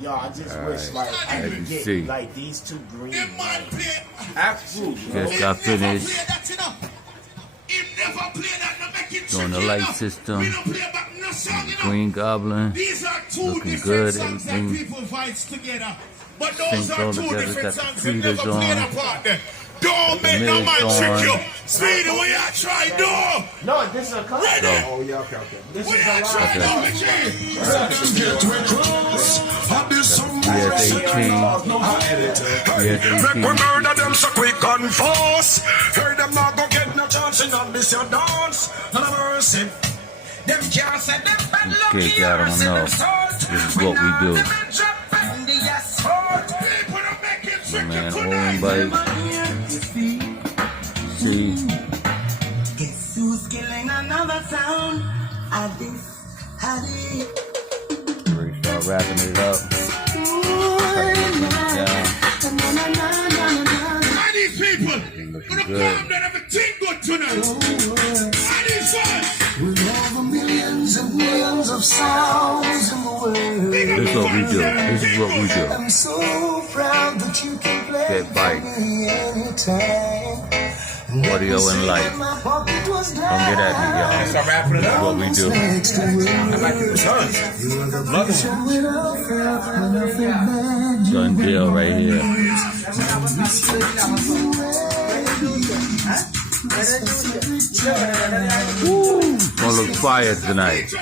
Yo, I just wish like I could get like these two green lights. Absolutely. Just got finished doing the light system. Green Goblin. Looking good. Everything synced all together. Got the tweeters on. Don't make no man trick you. Speedy, what you try do? No, this is a car. Ready? Oh, yeah, okay. This is a car. Make we murder them so quick and fast. Heard them not go get no chance in this your dance. None of mercy. Them can't say them bad luck. Okay, I don't know. This is what we do. My man, Owen Bike. See. Guess who's killing another sound? We start wrapping it up. These people, gonna good. calm down, everything good tonight. These ones. With all the millions and millions of sounds in the world. This is what we do. This is what we do. I'm so proud that you can play Get bike. me anytime. Audio and light. Don't get at me, y'all. Start wrapping it This is up. what we do. I like it. Done deal right here. Woo! Gonna look fire tonight.